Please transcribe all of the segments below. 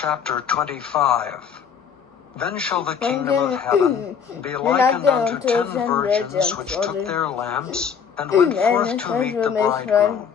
chapter 25. Then shall the kingdom of heaven be likened unto 10 virgins which took their lamps, and went forth to meet the bridegroom.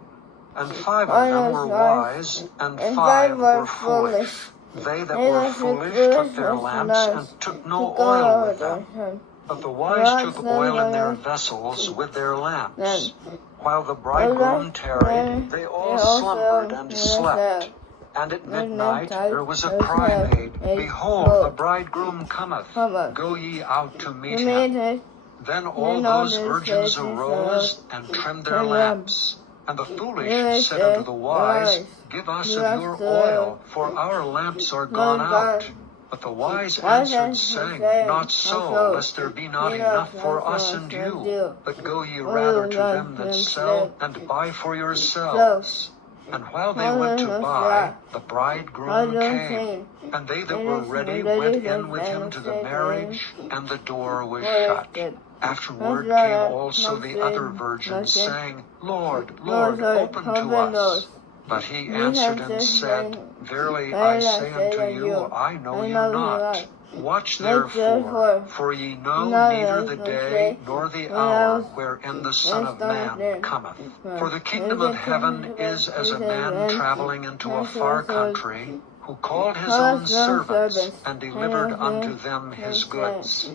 And 5 of them were wise, and 5 were foolish. They that were foolish took their lamps, and took no oil with them. But the wise took oil in their vessels with their lamps. While the bridegroom tarried, they all slumbered and slept. And at midnight there was a cry made, Behold, the bridegroom cometh, go ye out to meet him. Then all those virgins arose and trimmed their lamps. And the foolish said unto the wise, Give us of your oil, for our lamps are gone out. But the wise answered, saying, Not so, lest there be not enough for us and you, but go ye rather to them that sell, and buy for yourselves. And while they went to buy, the bridegroom came, and they that were ready went in with him to the marriage, and the door was shut. Afterward came also the other virgins, saying, Lord, Lord, open to us. But he answered and said, Verily I say unto you, I know you not. Watch therefore, for ye know neither the day nor the hour wherein the Son of Man cometh. For the kingdom of heaven is as a man traveling into a far country, who called his own servants, and delivered unto them his goods.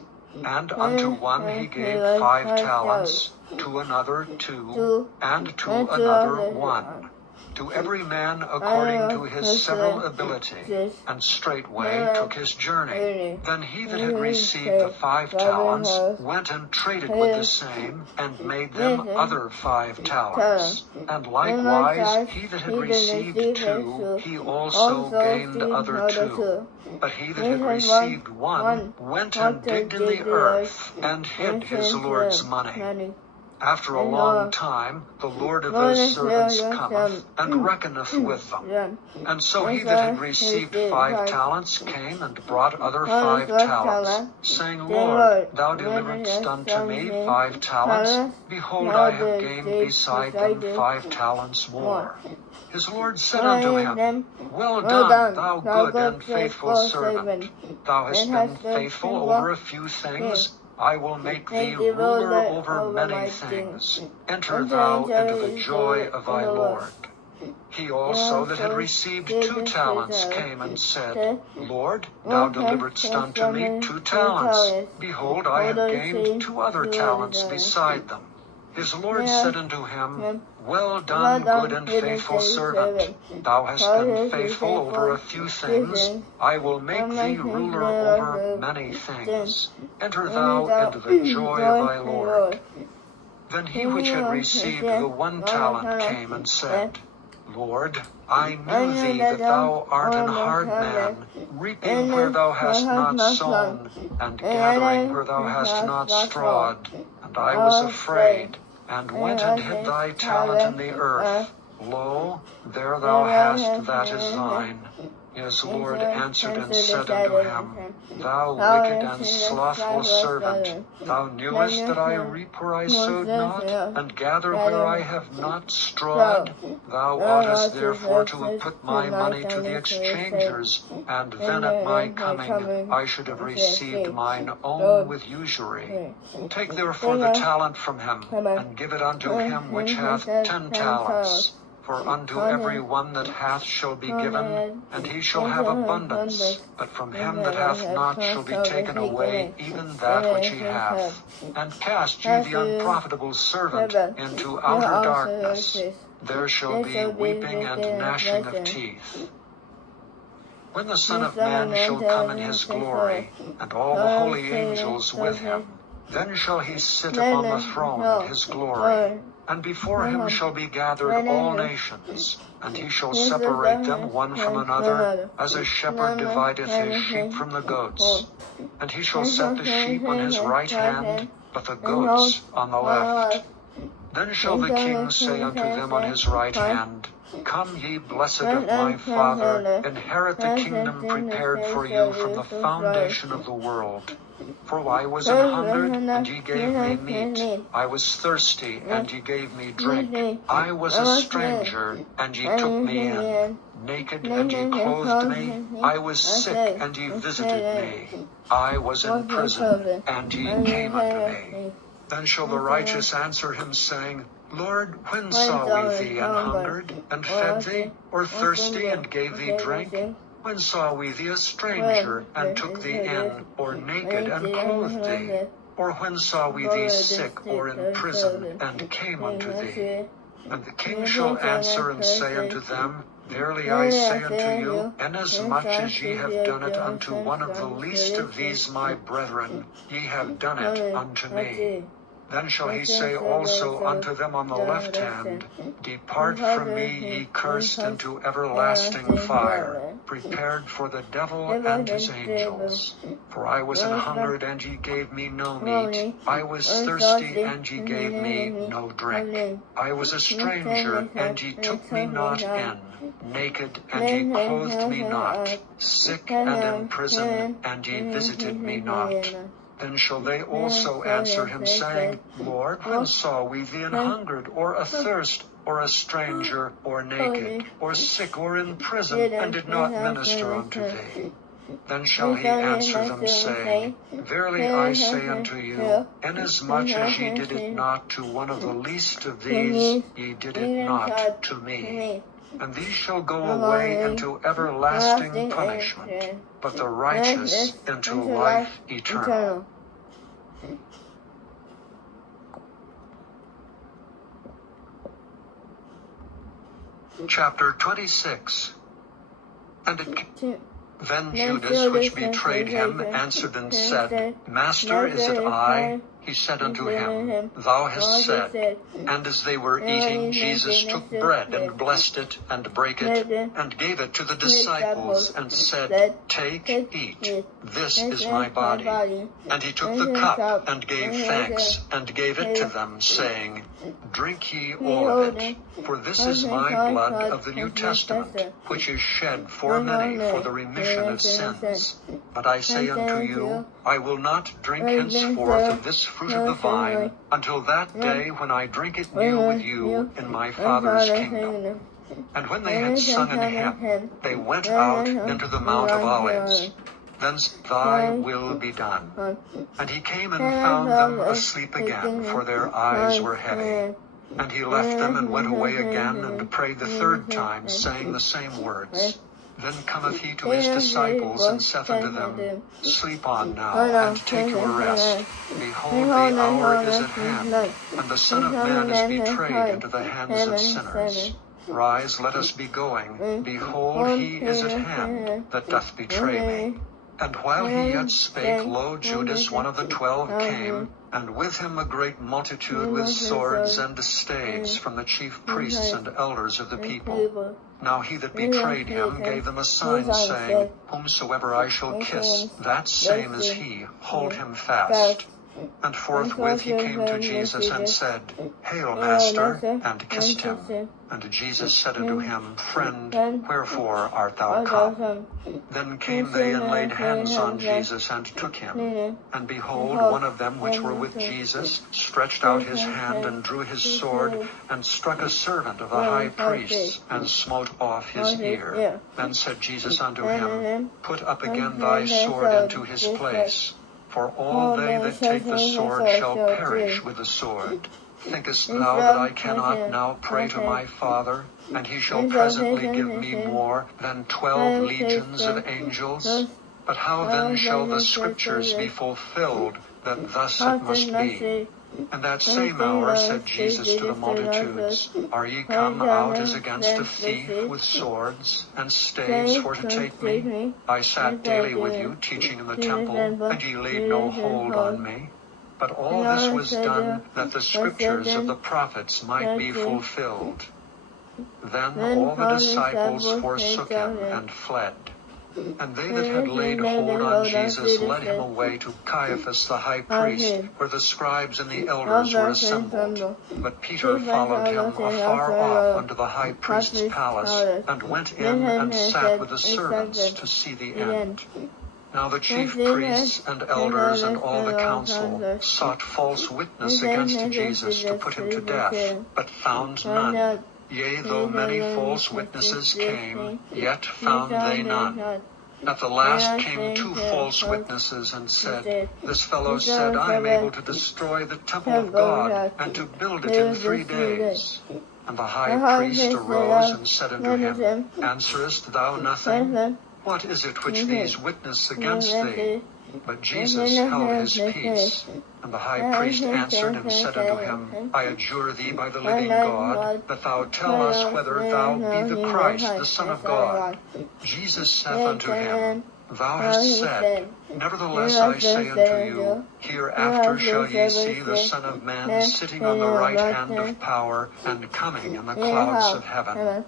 And unto one he gave 5 talents, to another 2, and to another 1. To every man according to his several ability, and straightway took his journey. Then he that had received the 5 talents went and traded with the same, and made them other 5 talents. And likewise he that had received 2, he also gained other 2. But he that had received 1 went and digged in the earth, and hid his Lord's money. After a long time, the Lord of those servants cometh, and reckoneth with them. And so he that had received 5 talents came and brought other 5 talents, saying, Lord, thou deliveredst unto me 5 talents. Behold, I have gained beside them 5 talents more. His Lord said unto him, Well done, thou good and faithful servant. Thou hast been faithful over a few things. I will make thee ruler over many things. Enter thou into the joy of thy Lord. He also that had received 2 talents came and said, Lord, thou deliveredst unto me 2 talents. Behold, I have gained 2 other talents beside them. His Lord said unto him, Well done, good and faithful servant. Thou hast been faithful over a few things. I will make thee ruler over many things. Enter thou into the joy of thy Lord. Then he which had received the 1 talent came and said, Lord, I knew thee that thou art an hard man, reaping where thou hast not sown, and gathering where thou hast not strawed. And I was afraid, and went and hid thy talent in the earth. Lo, there thou hast that is thine. His Lord answered and said unto him, Thou wicked and slothful servant, thou knewest that I reap where I sowed not, and gather where I have not strawed. Thou oughtest therefore to have put my money to the exchangers, and then at my coming I should have received mine own with usury. Take therefore the talent from him, and give it unto him which hath 10 talents. For unto every one that hath shall be given, and he shall have abundance. But from him that hath not shall be taken away even that which he hath. And cast ye the unprofitable servant into outer darkness. There shall be weeping and gnashing of teeth. When the Son of Man shall come in his glory, and all the holy angels with him, then shall he sit upon the throne of his glory. And before him shall be gathered all nations, and he shall separate them one from another, as a shepherd divideth his sheep from the goats. And he shall set the sheep on his right hand, but the goats on the left. Then shall the king say unto them on his right hand, Come, ye blessed of my Father, inherit the kingdom prepared for you from the foundation of the world. For I was an hungered, and ye gave me meat. I was thirsty, and ye gave me drink. I was a stranger, and ye took me in. Naked, and ye clothed me. I was sick, and ye visited me. I was in prison, and ye came unto me. Then shall the righteous answer him, saying, Lord, when saw we thee an hungered, and fed thee, or thirsty, and gave thee drink? When saw we thee a stranger, and took thee in, or naked, and clothed thee? Or when saw we thee sick, or in prison, and came unto thee? And the king shall answer and say unto them, Verily I say unto you, inasmuch as ye have done it unto one of the least of these my brethren, ye have done it unto me. Then shall he say also unto them on the left hand, Depart from me, ye cursed, into everlasting fire, prepared for the devil and his angels. For I was an hungered, and ye gave me no meat. I was thirsty, and ye gave me no drink. I was a stranger, and ye took me not in. Naked, and ye clothed me not. Sick and in prison, and ye visited me not. Then shall they also answer him, saying, Lord, when saw we thee an hungered, or athirst, or a stranger, or naked, or sick, or in prison, and did not minister unto thee? Then shall he answer them, saying, Verily I say unto you, inasmuch as ye did it not to one of the least of these, ye did it not to me. And these shall go away into everlasting punishment, but the righteous into life eternal. Chapter 26. Then Judas, which betrayed him, answered and said, Master, is it I? He said unto him, Thou hast said. And as they were eating, Jesus took bread, and blessed it, and brake it, and gave it to the disciples, and said, Take, eat, this is my body. And he took the cup, and gave thanks, and gave it to them, saying, Drink ye all of it, for this is my blood of the New Testament, which is shed for many for the remission of sins. But I say unto you, I will not drink henceforth of this fruit of the vine, until that day when I drink it new with you in my Father's kingdom. And when they had sung an hymn, they went out into the Mount of Olives. Then thy will be done. And he came and found them asleep again, for their eyes were heavy. And he left them and went away again, and prayed the third time, saying the same words. Then cometh he to his disciples, and saith unto them, Sleep on now, and take your rest. Behold, the hour is at hand, and the Son of Man is betrayed into the hands of sinners. Rise, let us be going. Behold, he is at hand, that doth betray me. And while he yet spake, lo, Judas, one of the 12, came, and with him a great multitude with swords and staves from the chief priests and elders of the people. Now he that betrayed him gave them a sign, saying, Whomsoever I shall kiss, that same is he, hold him fast. And forthwith he came to Jesus and said, Hail, Master, and kissed him. And Jesus said unto him, Friend, wherefore art thou come? Then came they and laid hands on Jesus and took him. And behold, one of them which were with Jesus stretched out his hand and drew his sword, and struck a servant of the high priests, and smote off his ear. Then said Jesus unto him, Put up again thy sword into his place. For all they that take the sword shall perish with the sword. Thinkest thou that I cannot now pray to my Father, and he shall presently give me more than 12 legions of angels? But how then shall the Scriptures be fulfilled, that thus it must be? And that same hour said Jesus to the multitudes, Are ye come out as against a thief with swords and staves for to take me? I sat daily with you, teaching in the temple, and ye laid no hold on me. But all this was done, that the Scriptures of the prophets might be fulfilled. Then all the disciples forsook him and fled. And they that had laid hold on Jesus led him away to Caiaphas the high priest, where the scribes and the elders were assembled. But Peter followed him afar off unto the high priest's palace, and went in and sat with the servants to see the end. Now the chief priests and elders and all the council sought false witness against Jesus to put him to death, but found none. Yea, though many false witnesses came, yet found they none. At the last came 2 false witnesses and said, This fellow said, I am able to destroy the temple of God, and to build it in 3 days. And the high priest arose and said unto him, Answerest thou nothing? What is it which these witness against thee? But Jesus held his peace. And the high priest answered and said unto him, I adjure thee by the living God, that thou tell us whether thou be the Christ, the Son of God. Jesus saith unto him, Thou hast said, Nevertheless I say unto you, hereafter shall ye see the Son of Man sitting on the right hand of power, and coming in the clouds of heaven.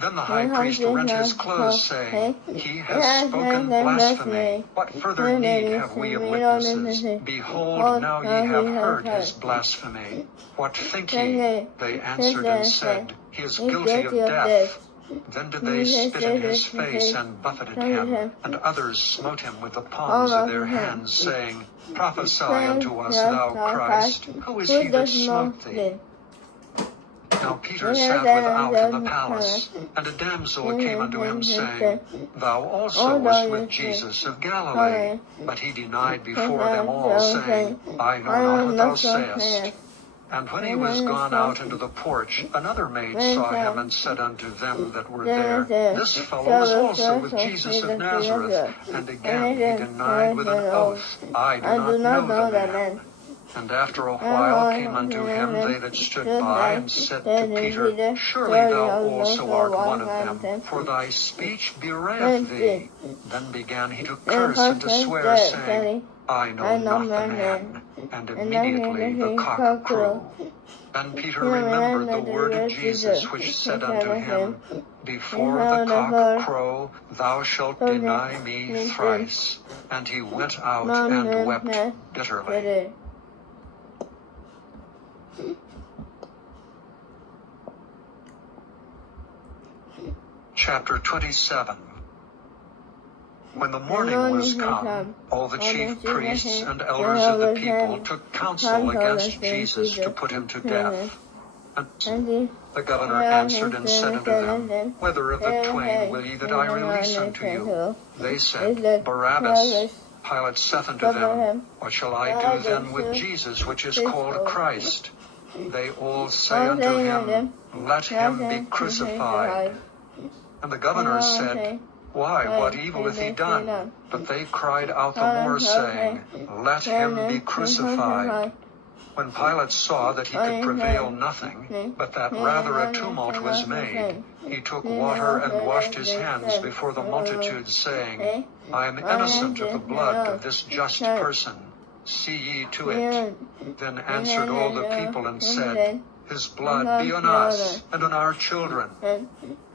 Then the high priest rent his clothes, saying, He has spoken blasphemy. What further need have we of witnesses? Behold, now ye have heard his blasphemy. What think ye? They answered and said, He is guilty of death. Then did they spit in his face and buffeted him, and others smote him with the palms of their hands, saying, Prophesy unto us, thou Christ. Who is he that smote thee? Now Peter sat without in the palace, and a damsel came unto him, saying, Thou also wast with Jesus of Galilee. But he denied before them all, saying, I know not what thou sayest. And when he was gone out into the porch, another maid saw him, and said unto them that were there, This fellow is also with Jesus of Nazareth. And again he denied with an oath, I do not know the man. And after a while came unto him they that stood by, and said to Peter, Surely thou also art one of them, for thy speech bewrayeth thee. Then began he to curse and to swear, saying, I know not the man. And immediately the cock crew. Then Peter remembered the word of Jesus, which said unto him, Before the cock crow, thou shalt deny me thrice. And he went out and wept bitterly. Chapter 27. When the morning was come, all the chief priests and elders of the people took counsel against Jesus to put him to death. And the governor answered and said unto them, Whether of the twain will ye that I release unto you? They said, Barabbas. Pilate saith unto them, What shall I do then with Jesus, which is called Christ? They all say unto him, Let him be crucified. And the governor said, Why, what evil hath he done? But they cried out the more, saying, Let him be crucified. When Pilate saw that he could prevail nothing, but that rather a tumult was made, he took water and washed his hands before the multitude, saying, I am innocent of the blood of this just person. See ye to it. Then answered all the people and said, His blood be on us and on our children.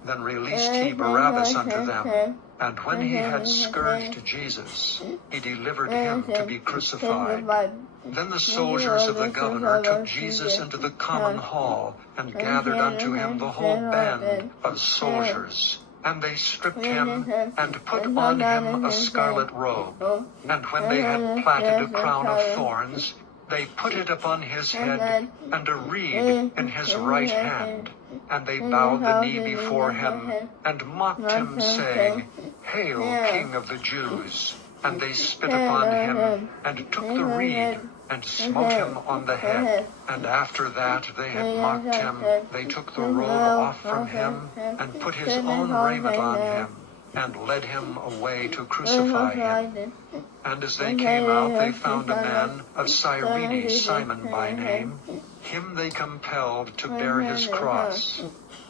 Then released he Barabbas unto them. And when he had scourged Jesus, he delivered him to be crucified. Then the soldiers of the governor took Jesus into the common hall, and gathered unto him the whole band of soldiers. And they stripped him, and put on him a scarlet robe. And when they had platted a crown of thorns, they put it upon his head, and a reed in his right hand. And they bowed the knee before him, and mocked him, saying, Hail, King of the Jews! And they spit upon him, and took the reed, and smote him on the head. And after that they had mocked him, they took the robe off from him, and put his own raiment on him, and led him away to crucify him. And as they came out, they found a man of Cyrene, Simon by name. Him they compelled to bear his cross.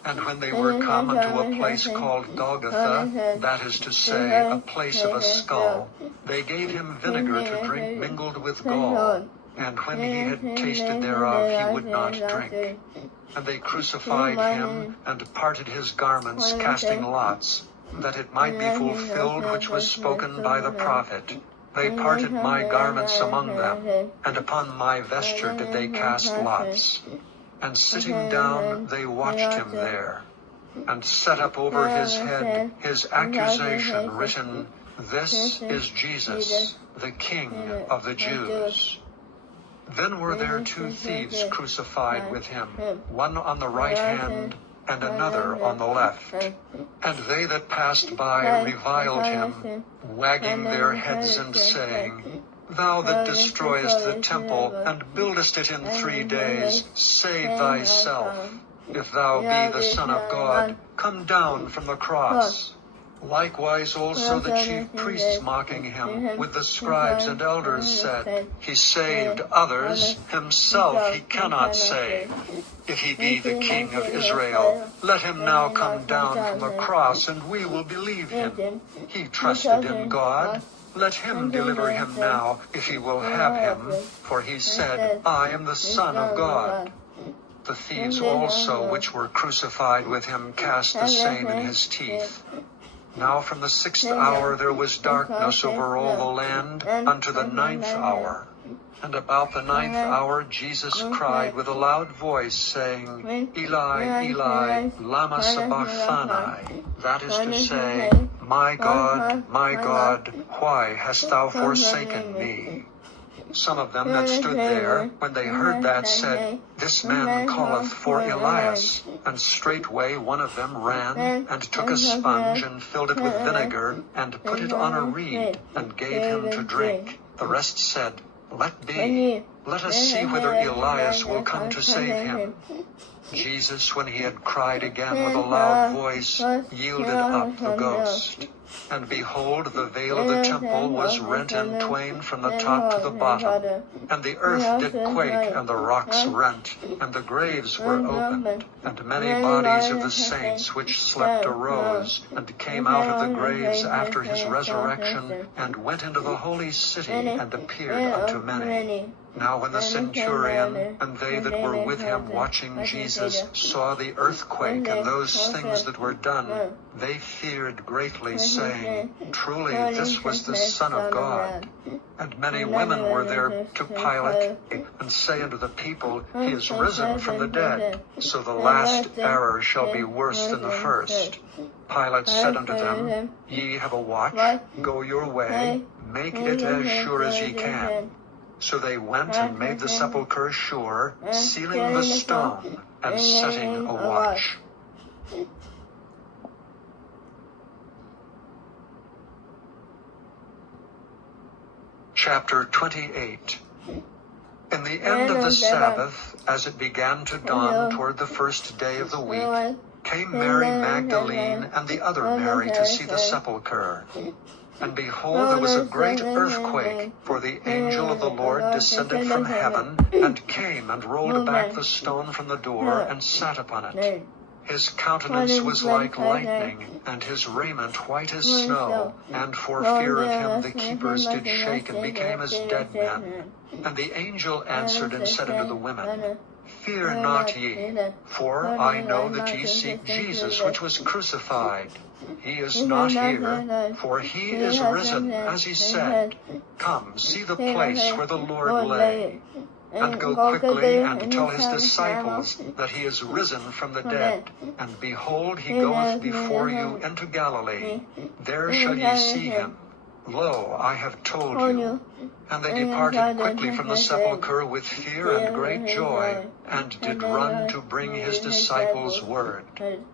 And when they were come unto a place called Golgotha, that is to say, a place of a skull, they gave him vinegar to drink mingled with gall. And when he had tasted thereof, he would not drink. And they crucified him, and parted his garments, casting lots. that it might be fulfilled which was spoken by the prophet. They parted my garments among them, and upon my vesture did they cast lots. And sitting down, they watched him there, and set up over his head his accusation written, "This is Jesus, the King of the Jews." Then were there two thieves crucified with him, one on the right hand, and another on the left. And they that passed by reviled him, wagging their heads and saying, "Thou that destroyest the temple, and buildest it in 3 days, save thyself. If thou be the Son of God, come down from the cross." Likewise also the chief priests mocking him, with the scribes and elders said, "He saved others, himself he cannot save. If he be the King of Israel, let him now come down from the cross, and we will believe him. He trusted in God. Let him deliver him now, if he will have him, for he said, I am the Son of God." The thieves also which were crucified with him cast the same in his teeth. Now from the 6th hour there was darkness over all the land unto the 9th hour. And about the 9th hour Jesus cried with a loud voice, saying, "Eli, Eli, lama sabachthani?" That is to say, my God, why hast thou forsaken me?" Some of them that stood there, when they heard that, said, "This man calleth for Elias." And straightway one of them ran, and took a sponge, and filled it with vinegar, and put it on a reed, and gave him to drink. The rest said, "Let be. Let us see whether Elias will come to save him." Jesus, when he had cried again with a loud voice, yielded up the ghost. And behold, the veil of the temple was rent in twain from the top to the bottom. And the earth did quake, and the rocks rent, and the graves were opened. And many bodies of the saints which slept arose, and came out of the graves after his resurrection, and went into the holy city, and appeared unto many. Now when the centurion and they that were with him watching Jesus saw the earthquake and those things that were done, they feared greatly, saying, "Truly this was the Son of God." And many women were there to Pilate, and say unto the people, "He is risen from the dead, so the last error shall be worse than the first." Pilate said unto them, "Ye have a watch, go your way, make it as sure as ye can." So they went and made the sepulchre sure, sealing the stone, and setting a watch. Chapter 28. In the end of the Sabbath, as it began to dawn toward the first day of the week, came Mary Magdalene and the other Mary to see the sepulchre. And behold, there was a great earthquake, for the angel of the Lord descended from heaven, and came and rolled back the stone from the door, and sat upon it. His countenance was like lightning, and his raiment white as snow. And for fear of him the keepers did shake, and became as dead men. And the angel answered and said unto the women, "Fear not ye, for I know that ye seek Jesus, which was crucified. He is not here, for he is risen, as he said. Come, see the place where the Lord lay. And go quickly and tell his disciples that he is risen from the dead. And behold, he goeth before you into Galilee. There shall ye see him. Lo, I have told you." And they departed quickly from the sepulchre with fear and great joy, and did run to bring his disciples word.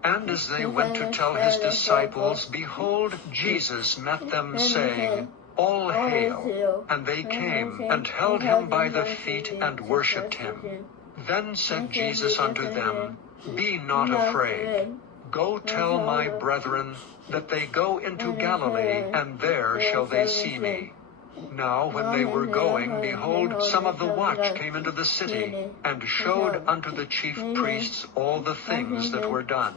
And as they went to tell his disciples, behold, Jesus met them, saying, "All hail." And they came and held him by the feet and worshipped him. Then said Jesus unto them, "Be not afraid. Go tell my brethren that they go into Galilee, and there shall they see me." Now when they were going, behold, some of the watch came into the city, and showed unto the chief priests all the things that were done.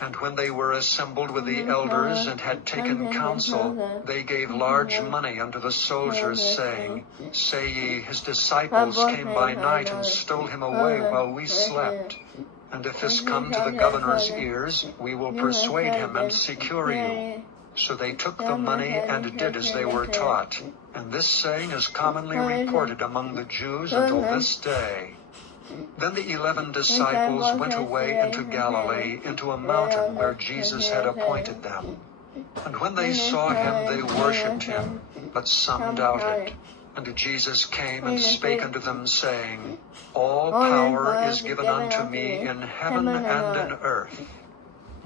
And when they were assembled with the elders, and had taken counsel, they gave large money unto the soldiers, saying, "Say ye, his disciples came by night, and stole him away while we slept. And if this come to the governor's ears, we will persuade him and secure you. So they took the money and did as they were taught. And this saying is commonly reported among the Jews until this day. Then the 11 disciples went away into Galilee, into a mountain where Jesus had appointed them. And when they saw him, they worshipped him, but some doubted. And Jesus came and spake unto them, saying, All power is given unto me in heaven and in earth.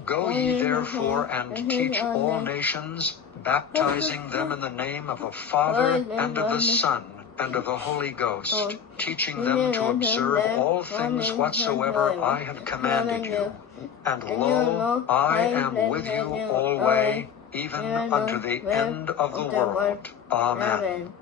Go ye therefore and teach all nations, baptizing them in the name of the Father, and of the Son, and of the Holy Ghost, teaching them to observe all things whatsoever I have commanded you. And lo, I am with you alway, even unto the end of the world. Amen.